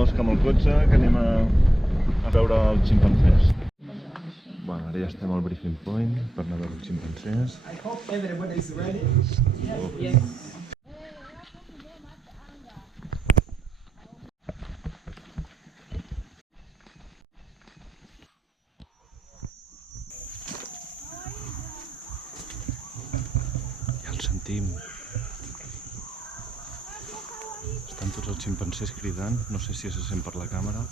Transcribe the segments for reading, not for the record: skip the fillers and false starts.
bosc amb el cotxe, que anem a veure els ximpancers. Bueno, ara ja estem al briefing point per anar a veure els ximpancers. I hope everybody is ready. Yes. Ja el sentim. Estan tots els ximpancers cridant, no sé si se sent per la càmera.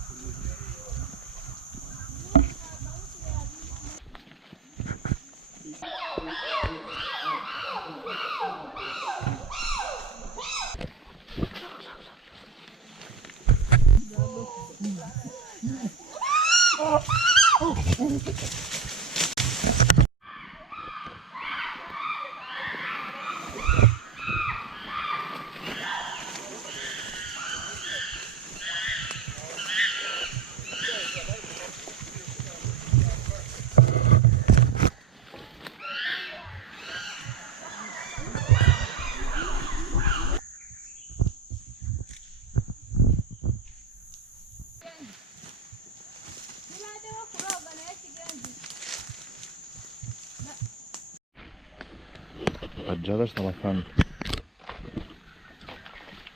Petjades d'elefant.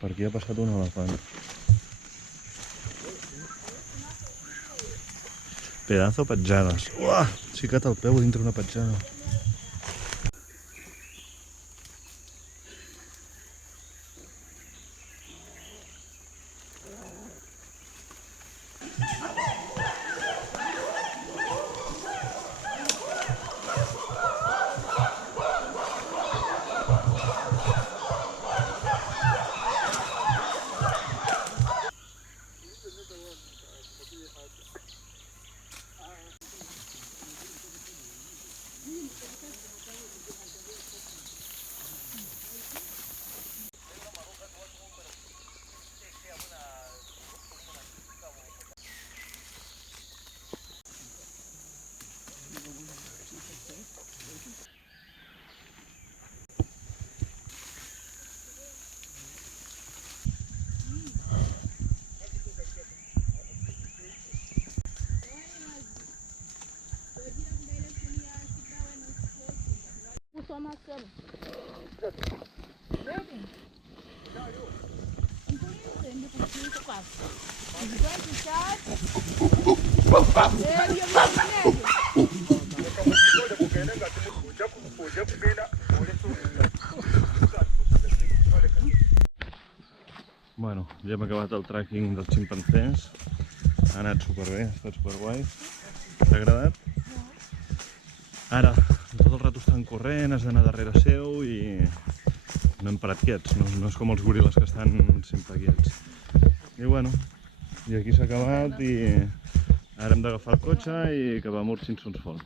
Per aquí ha passat un elefant. Pedazo petjades. Uah! S'hi ficat el peu dintre una petjada. Bueno, ja hem acabat el tracking dels ximpancers. Ha anat superbé, ha estat superguai. T'ha agradat? Ara, tot el rato estan corrent, has d'anar darrere seu i no hem parat quiets, no és com els goril·les que estan sempre quiets. I bueno, i aquí s'ha acabat i ara hem d'agafar el cotxe i acabar a Murchison Falls.